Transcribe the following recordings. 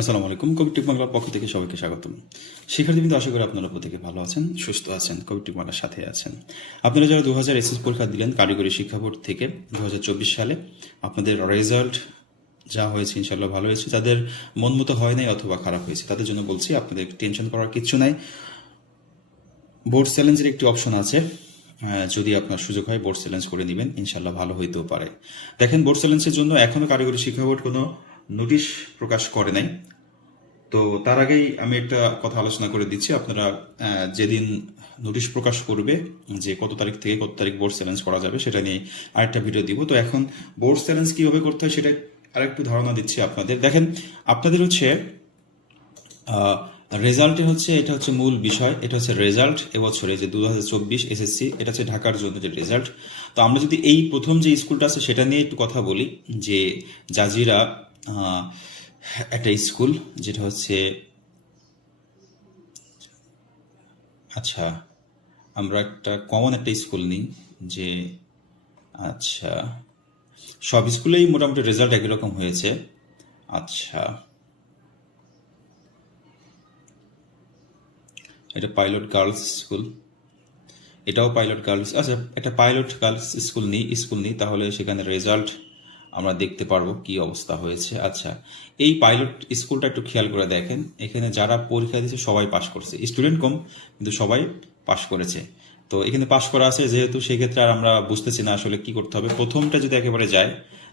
আসসালামু আলাইকুম। কবিটিক বাংলার পক্ষ থেকে সবাইকে স্বাগতম। শিক্ষার্থীবৃন্দ, আশা করি আপনারা প্রত্যেকে ভালো আছেন, সুস্থ আছেন, কবিটিক বাংলার সাথে আছেন। আপনারা যারা দু হাজার এসএস পরীক্ষা দিলেন কারিগরি শিক্ষা বোর্ড থেকে দু হাজার চব্বিশ সালে, আপনাদের রেজাল্ট যা হয়েছে ইনশাল্লাহ ভালো হয়েছে। যাদের মন মতো হয় নাই অথবা খারাপ হয়েছে, তাদের জন্য বলছি, আপনাদের টেনশন করার কিচ্ছু নাই। বোর্ড চ্যালেঞ্জের একটি অপশন আছে। যদি আপনার সুযোগ হয়, বোর্ড চ্যালেঞ্জ করে নেবেন ইনশাল্লাহ ভালো হইতেও পারে। দেখেন, বোর্ড চ্যালেঞ্জের জন্য এখনও কারিগরি শিক্ষা বোর্ড কোনো নোটিশ প্রকাশ করে নাই। তো তার আগেই আমি একটা কথা আলোচনা করে দিচ্ছি। আপনারা যেদিন নোটিশ প্রকাশ করবে, যে কত তারিখ থেকে কত তারিখ বোর্ড চ্যালেঞ্জ করা যাবে, সেটা নিয়ে আরেকটা ভিডিও দিব। তো এখন বোর্ড চ্যালেঞ্জ কীভাবে করতে হয় সেটা আরেকটু ধারণা দিচ্ছি আপনাদের। দেখেন, আপনাদের হচ্ছে রেজাল্টে হচ্ছে, এটা হচ্ছে মূল বিষয়, এটা হচ্ছে রেজাল্ট এবছরে যে দু হাজার চব্বিশ এসএসসি, এটা হচ্ছে ঢাকার জন্য যে রেজাল্ট তো আমরা যদি এই প্রথম যে স্কুলটা আছে সেটা নিয়ে একটু কথা বলি, যে জাজিরা একটা স্কুল যেটা হচ্ছে আচ্ছা আমরা একটা কমন একটা স্কুল নিই যে আচ্ছা সব স্কুলেই মোটামুটি রেজাল্ট একই রকম হয়েছে। আচ্ছা এটা পাইলট গার্লস স্কুল এটাও পাইলট গার্লস আচ্ছা একটা পাইলট গার্লস স্কুল নিই স্কুল নিই, তাহলে সেখানে রেজাল্ট আমরা দেখতে পারব কি অবস্থা হয়েছে। আচ্ছা এই পাইলট স্কুলটা একটু খেয়াল করে দেখেন। এখানে যারা পরীক্ষা দিয়েছে, সবাই পাশ করছে। স্টুডেন্ট কম, কিন্তু সবাই পাশ করেছে। তো এখানে পাশ করা আছে, যেহেতু সেক্ষেত্রে আর আমরা বুঝতেছি না আসলে কি করতে হবে। প্রথমটা যদি একেবারে যায়,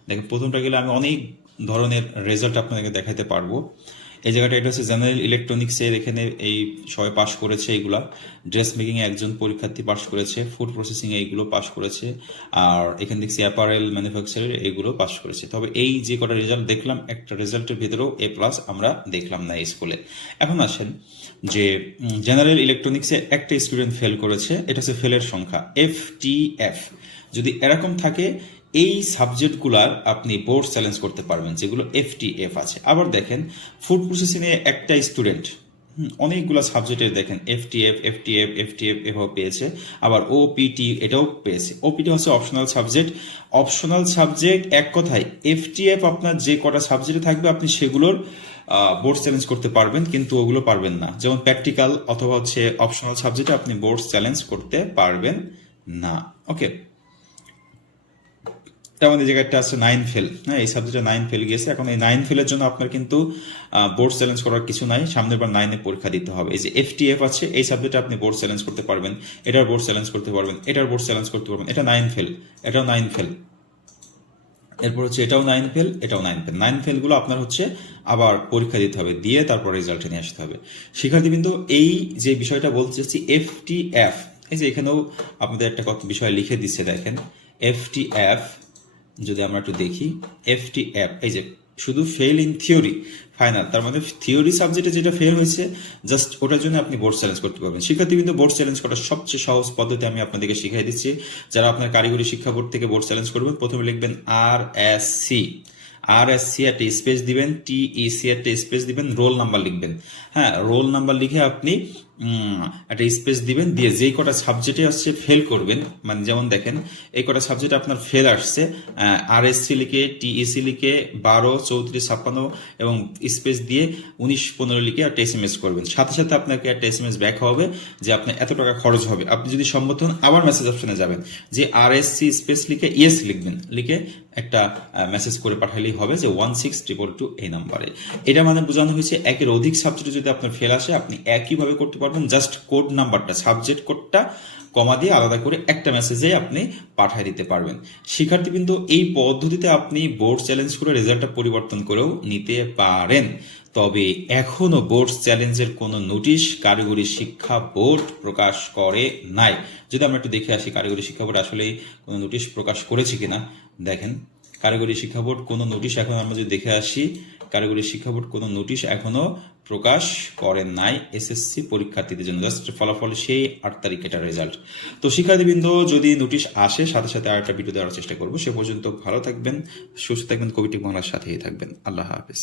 দেখেন প্রথমটা গেলে আমি অনেক ধরনের রেজাল্ট আপনাদেরকে দেখাতে পারব। এই জায়গাটা, এটা হচ্ছে জেনারেল ইলেকট্রনিক্সের এখানে এই সবাই পাশ করেছে এইগুলা ড্রেস মেকিং এ একজন পরীক্ষার্থী পাশ করেছে ফুড প্রসেসিং এইগুলো পাশ করেছে, আর এখানে দেখছি অ্যাপারেল ম্যানুফ্যাকচারের এইগুলো পাশ করেছে। তবে এই যে কটা রেজাল্ট দেখলাম, একটা রেজাল্টের ভিতরেও এ প্লাস আমরা দেখলাম না এই স্কুলে এখন আসেন যে জেনারেল ইলেকট্রনিক্সে একটা স্টুডেন্ট ফেল করেছে, এটা হচ্ছে ফেলের সংখ্যা এফ টি এফ যদি এরকম থাকে এই সাবজেক্টগুলার আপনি বোর্ড চ্যালেঞ্জ করতে পারবেন, যেগুলো এফটিএফ আছে। আবার দেখেন ফুড প্রসেসিংয়ে একটা স্টুডেন্ট অনেকগুলো সাবজেক্টের দেখেন এফটিএফ এফটিএফ এফটিএফ এভাবে পেয়েছে, আবার ওপিটি এটাও পেয়েছে। ওপিটি হচ্ছে অপশনাল সাবজেক্ট অপশনাল সাবজেক্ট এক কথায় এফটিএফ আপনার যে কটা সাবজেক্টে থাকবে, আপনি সেগুলোর বোর্ড চ্যালেঞ্জ করতে পারবেন, কিন্তু ওগুলো পারবেন না। যেমন প্র্যাকটিক্যাল অথবা হচ্ছে অপশনাল সাবজেক্টে আপনি বোর্ড চ্যালেঞ্জ করতে পারবেন না। ওকে তেমন এই জায়গাটা আছে নাইন ফেল হ্যাঁ এই সাবজেক্টে নাইন ফেল গিয়েছে। এখন এই নাইন ফেলের জন্য আপনার কিন্তু বোর্ড চ্যালেঞ্জ করার কিছু নাই। সামনের বার নাইনে পরীক্ষা দিতে হবে। এই যে এফটিএফ আছে, এই সাবজেক্টে আপনি বোর্ড চ্যালেঞ্জ করতে পারবেন। এটার বোর্ড চ্যালেঞ্জ করতে পারবেন এটার বোর্ড চ্যালেঞ্জ করতে পারবেন। এটা নাইন ফেল এটাও নাইন ফেল এরপর হচ্ছে এটাও নাইন ফেল এটাও নাইন ফেল নাইন ফেলগুলো আপনার হচ্ছে আবার পরীক্ষা দিতে হবে, দিয়ে তারপর রেজাল্ট নিয়ে আসতে হবে। শিক্ষার্থীবৃন্দ, এই যে বিষয়টা বলতে চাচ্ছি এফ টি এফ এই যে এখানেও আপনাদের একটা বিষয় লিখে দিচ্ছে, দেখেন। এফ টি এফ যদি আমরা একটু দেখি এফটি অ্যাপ এই যে শুধু ফেল ইন থিওরি ফাইনাল তার মানে থিওরি সাবজেক্টে যেটা ফেল হয়েছে জাস্ট ওটার জন্য আপনি বোর্ড চ্যালেঞ্জ করতে পারবেন। শিক্ষার্থীবৃন্দ বোর্ড চ্যালেঞ্জ করার সবচেয়ে সহজ পদ্ধতি আমি আপনাদেরকে শিখিয়ে দিচ্ছি। যারা আপনার কারিগরি শিক্ষা বোর্ড থেকে বোর্ড চ্যালেঞ্জ করবেন, প্রথমে লিখবেন R S C R S C একটা স্পেস দিবেন টি ই সি একটা স্পেস দিবেন রোল নাম্বার লিখবেন। হ্যাঁ রোল নাম্বার লিখে আপনি একটা স্পেস দিবেন, দিয়ে যেই কটা সাবজেক্টে আসছে ফেল করবেন মানে যেমন দেখেন, এই কটা সাবজেক্ট আপনার ফেল আসছে আর এস সি লিখে টিইসি লিখে, বারো, চৌত্রিশ, ছাপ্পান্ন, এবং স্পেস দিয়ে উনিশ, পনেরো লিখে একটা এস এম এস করবেন। সাথে সাথে আপনাকে একটা এস এম এস ব্যাক হবে যে আপনার এত টাকা খরচ হবে। আপনি যদি সম্মত আবার মেসেজ অপশনে যাবেন, যে আর এস সি স্পেস লিখে ইয়েস লিখবেন, লিখে একটা মেসেজ করে পাঠালেই হবে যে ওয়ান সিক্স ট্রিপল টু এই নাম্বারে এটা মানে বোঝানো হয়েছে একের অধিক সাবজেক্টে যদি আপনার ফেল আসে, আপনি একইভাবে করতে পারবেন জাস্ট কোড নাম্বারটা, সাবজেক্ট কোডটা কমা দিয়ে আলাদা করে একটা মেসেজে আপনি পাঠিয়ে দিতে পারবেন। শিক্ষার্থীবৃন্দ, এই পদ্ধতিতে আপনি বোর্ড চ্যালেঞ্জ করে রেজাল্টটা পরিবর্তন করেও নিতে পারেন। তবে এখনও বোর্ড চ্যালেঞ্জের কোনো নোটিশ কারিগরি শিক্ষা বোর্ড প্রকাশ করে নাই। যদি আমরা একটু দেখে আসি কারিগরি শিক্ষা বোর্ড আসলে কোনো নোটিশ প্রকাশ করেছে কিনা, দেখেন। কারিগরি শিক্ষা বোর্ড, কোনো নোটিশ এখন আমরা যদি দেখে আসি, কারিগরি শিক্ষা বোর্ড কোনো নোটিশ এখনও প্রকাশ করেন নাই এসএসসি পরীক্ষার্থীদের জন্য। জাস্ট ফলাফল সেই আট তারিখ এটা রেজাল্ট তো শিক্ষার্থীবৃন্দ, যদি নোটিশ আসে, সাথে সাথে আরেকটা ভিডিও দেওয়ার চেষ্টা করব। সে পর্যন্ত ভালো থাকবেন, সুস্থ থাকবেন, কবিটি বাংলার সাথেই থাকবেন। আল্লাহ হাফেজ।